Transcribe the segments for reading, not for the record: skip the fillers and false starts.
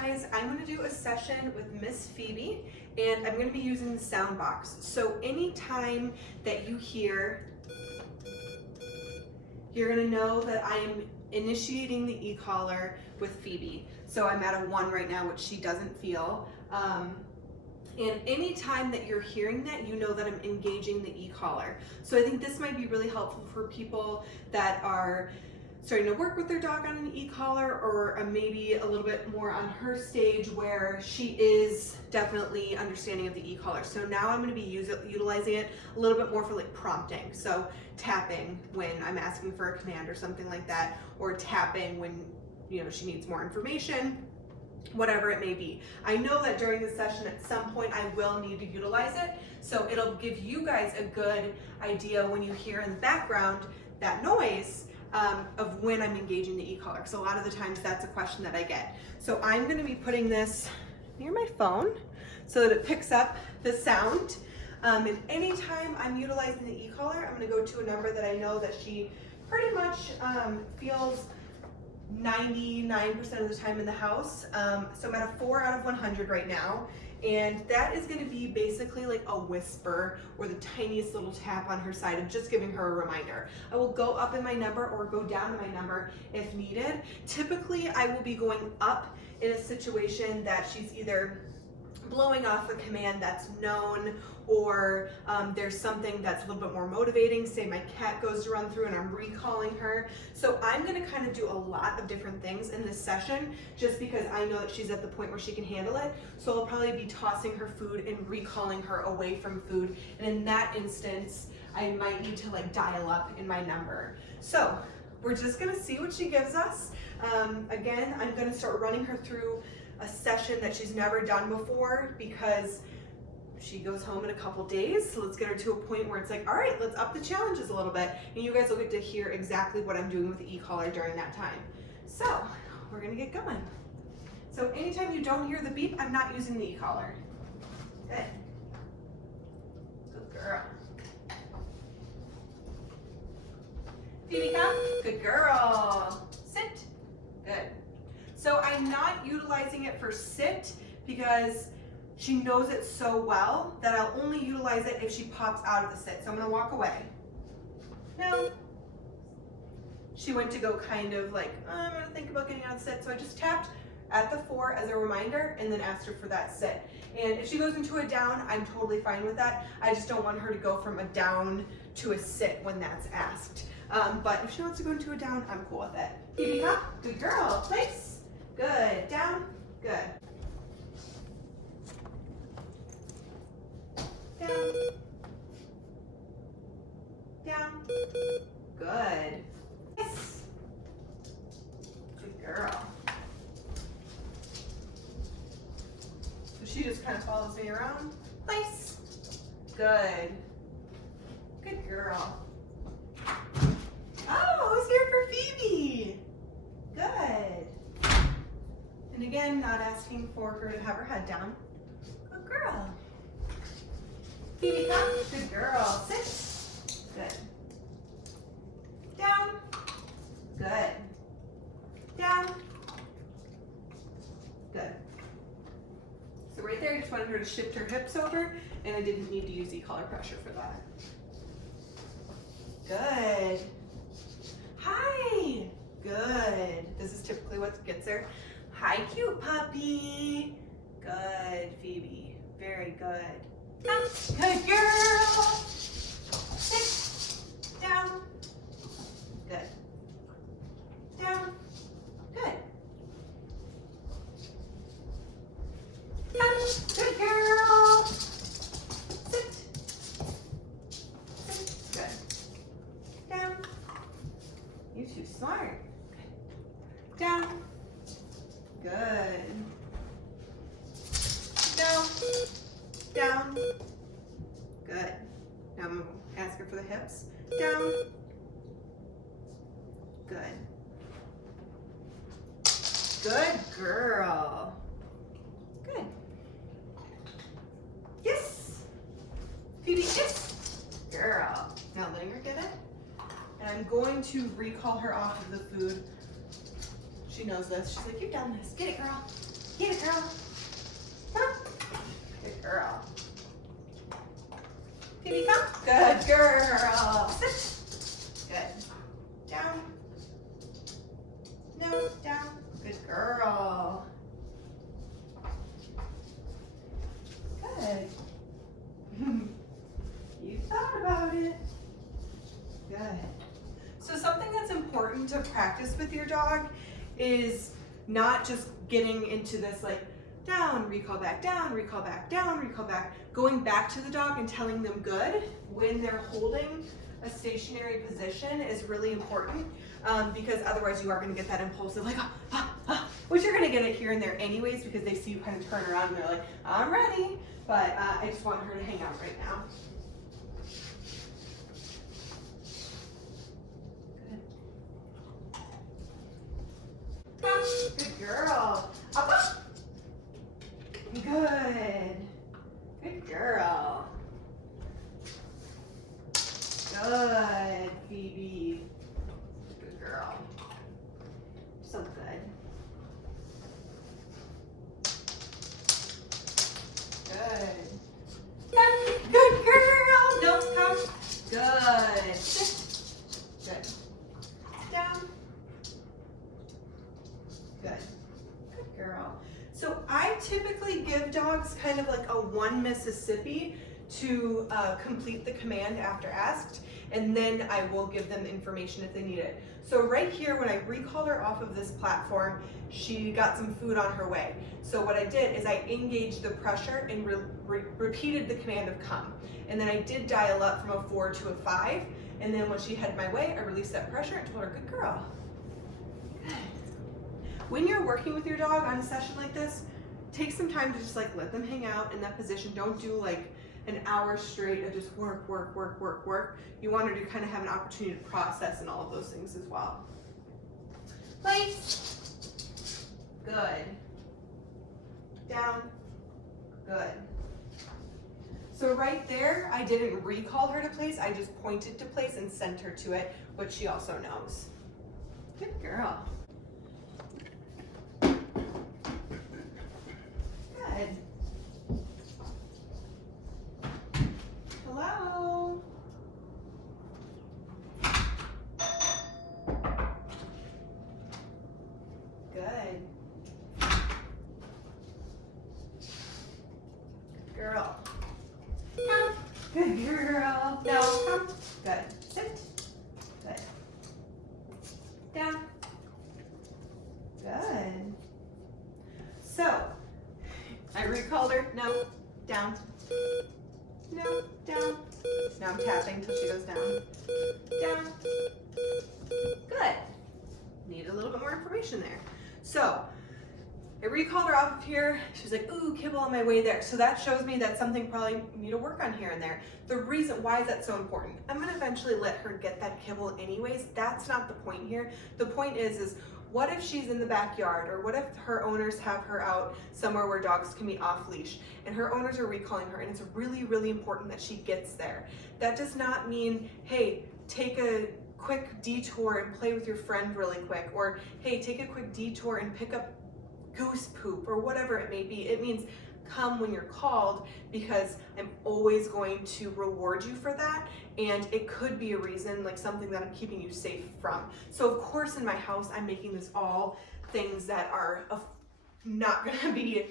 guys, I'm going to do a session with Miss Phoebe, and I'm going to be using the sound box. So anytime that you hear, you're going to know that I am initiating the e-collar with Phoebe. So I'm at a 1 right now, which she doesn't feel. And anytime that you're hearing that, you know that I'm engaging the e-collar. So I think this might be really helpful for people that are starting to work with their dog on an e-collar, or maybe a little bit more on her stage where she is definitely understanding of the e-collar. So now I'm going to be utilizing it a little bit more for like prompting. So tapping when I'm asking for a command or something like that, or tapping when she needs more information, whatever it may be. I know that during the session at some point I will need to utilize it, so it'll give you guys a good idea when you hear in the background that noise of when I'm engaging the e-collar, because a lot of the times that's a question that I get. So I'm going to be putting this near my phone so that it picks up the sound, and anytime I'm utilizing the e-collar, I'm going to go to a number that I know that she pretty much feels 99% of the time in the house. So I'm at a 4 out of 100 right now, and that is going to be basically like a whisper or the tiniest little tap on her side of just giving her a reminder. I will go up in my number or go down in my number if needed. Typically I will be going up in a situation that she's either blowing off a command that's known, or there's something that's a little bit more motivating. Say my cat goes to run through and I'm recalling her. So I'm going to kind of do a lot of different things in this session just because I know that she's at the point where she can handle it. So I'll probably be tossing her food and recalling her away from food. And in that instance, I might need to like dial up in my number. So we're just going to see what she gives us. Again, I'm going to start running her through a session that she's never done before because she goes home in a couple days. So let's get her to a point where it's like, all right, let's up the challenges a little bit. And you guys will get to hear exactly what I'm doing with the e-collar during that time. So we're gonna get going. So anytime you don't hear the beep, I'm not using the e-collar. Good. Good girl. Phoebe, come. Good girl. Sit. Good. So I'm not utilizing it for sit because she knows it so well that I'll only utilize it if she pops out of the sit. So I'm gonna walk away. No. She went to go kind of like, I'm gonna think about getting out of the sit. So I just tapped at the 4 as a reminder and then asked her for that sit. And if she goes into a down, I'm totally fine with that. I just don't want her to go from a down to a sit when that's asked. But if she wants to go into a down, I'm cool with it. Phoebe, come. Good girl. Place. Good. Down. Good. Down. Down. Good. Yes. Good girl. So she just kind of follows me around. Place. Good. Good girl. Oh, who's here for Phoebe? Good. And again, not asking for her to have her head down. Good girl. Phoebe, come. Good girl. Sit. Good. Down. Good. Down. Good. So right there, I just wanted her to shift her hips over, and I didn't need to use e-collar pressure for that. Good. Hi. Good. This is typically what gets her. Hi, cute puppy. Good, Phoebe. Very good. Good girl. Sit. Down. Good. Down. Good. Down. Good girl. Sit. Sit. Good. Down. You're too smart. Good. Down. Good. Down. Down. Good. Now I'm going to ask her for the hips. Down. Good. Good girl. Good. Yes. Phoebe, yes. Girl. Now letting her get it. And I'm going to recall her off of the food. She knows this. She's like, you've done this. Get it, girl. Get it, girl. Come. Good girl. Phoebe, come. Good girl. Sit. Good. Down. No, down. Good girl. Good. You thought about it. Good. So something that's important to practice with your dog is not just getting into this like down, recall back, down, recall back, down, recall back, going back to the dog and telling them good when they're holding a stationary position is really important, because otherwise you are going to get that impulsive like, which you're going to get it here and there anyways because they see you kind of turn around and they're like, I'm ready, but I just want her to hang out right now. Good girl. Up, up. Good. Good girl. Good, Phoebe. Good girl. So good. Good. Good girl. No, come. Good. Sit. Good. Down. Good. Good girl. So I typically give dogs kind of like a 1 Mississippi to complete the command after asked, and then I will give them information if they need it. So right here, when I recalled her off of this platform, she got some food on her way. So what I did is I engaged the pressure and repeated the command of come. And then I did dial up from a 4 to a 5. And then when she headed my way, I released that pressure and told her, good girl. When you're working with your dog on a session like this, take some time to just like let them hang out in that position. Don't do like an hour straight of just work, work, work, work, work. You want her to kind of have an opportunity to process and all of those things as well. Place. Good. Down. Good. So right there, I didn't recall her to place. I just pointed to place and sent her to it, which she also knows. Good girl. Good. Hello. Good. Girl. Come. Good girl. No, come. Good. Sit. Good. Down. Good. So, I recalled her. No, down. No, down. Now I'm tapping until she goes down. Down. Good. Need a little bit more information there. So, I recalled her off of here. She was like, ooh, kibble on my way there. So that shows me that's something probably need to work on here and there. The reason, why is that so important? I'm gonna eventually let her get that kibble anyways. That's not the point here. The point is what if she's in the backyard, or what if her owners have her out somewhere where dogs can be off leash and her owners are recalling her, and it's really, really important that she gets there. That does not mean, hey, take a quick detour and play with your friend really quick, or hey, take a quick detour and pick up goose poop, or whatever it may be. It means come when you're called, because I'm always going to reward you for that, and it could be a reason, like something that I'm keeping you safe from. So of course in my house I'm making this all things that are not gonna be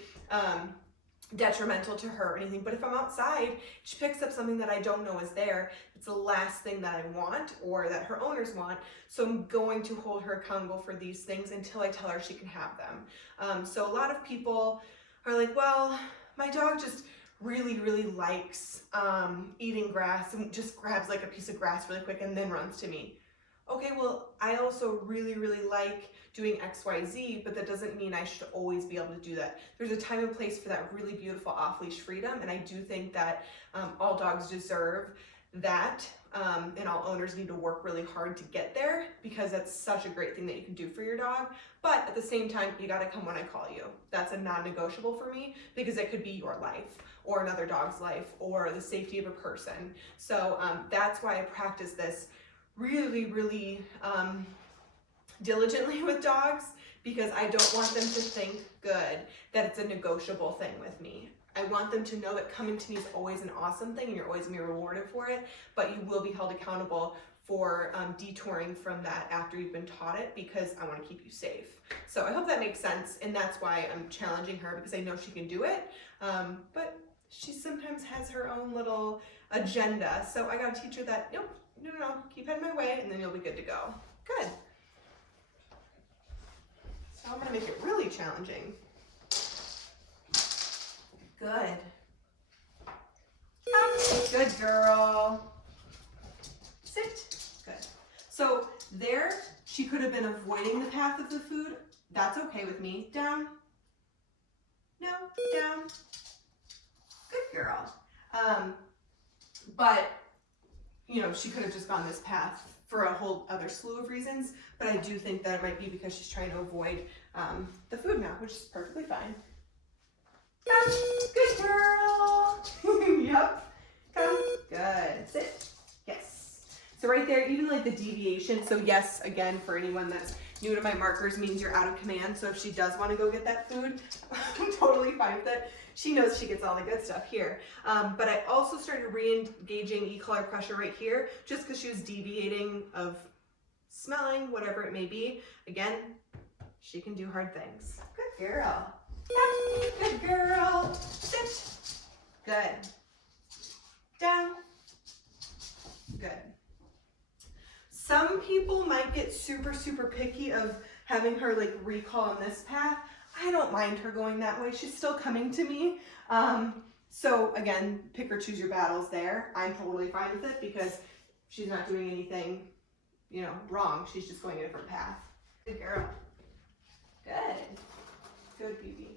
detrimental to her or anything, but if I'm outside, she picks up something that I don't know is there, it's the last thing that I want or that her owners want, so I'm going to hold her accountable for these things until I tell her she can have them. So a lot of people are like, well, my dog just really, really likes eating grass and just grabs like a piece of grass really quick and then runs to me. Okay, well, I also really, really like doing XYZ, but that doesn't mean I should always be able to do that. There's a time and place for that really beautiful off-leash freedom, and I do think that all dogs deserve that, and all owners need to work really hard to get there, because that's such a great thing that you can do for your dog. But at the same time, you gotta come when I call you. That's a non-negotiable for me, because it could be your life, or another dog's life, or the safety of a person. So that's why I practice this really, really diligently with dogs, because I don't want them to think good that it's a negotiable thing with me. I want them to know that coming to me is always an awesome thing and you're always gonna be rewarded for it, but you will be held accountable for detouring from that after you've been taught it, because I want to keep you safe. So I hope that makes sense, and that's why I'm challenging her, because I know she can do it, but she sometimes has her own little agenda. So I gotta teach her that, nope, no, keep heading my way, and then you'll be good to go. Good. So I'm gonna make it really challenging. Good. Good girl. Sit. Good. So there, she could have been avoiding the path of the food. That's okay with me. Down. No, down. Good girl. But, you know, she could have just gone this path for a whole other slew of reasons, but I do think that it might be because she's trying to avoid the food now, which is perfectly fine. Good girl. Yep. Come. Good. Sit. Yes. So right there, even like the deviation. So yes, again, for anyone that's new to my markers, means you're out of command. So if she does want to go get that food, I'm totally fine with it. She knows she gets all the good stuff here. But I also started re-engaging Ecollar pressure right here, just because she was deviating of smelling, whatever it may be. Again, she can do hard things. Good girl. Yep. Good girl. Sit. Good. Down. Good. Some people might get super, super picky of having her like recall on this path. I don't mind her going that way. She's still coming to me. So again, pick or choose your battles there. I'm totally fine with it because she's not doing anything, you know, wrong. She's just going a different path. Good girl. Good. Good, BB.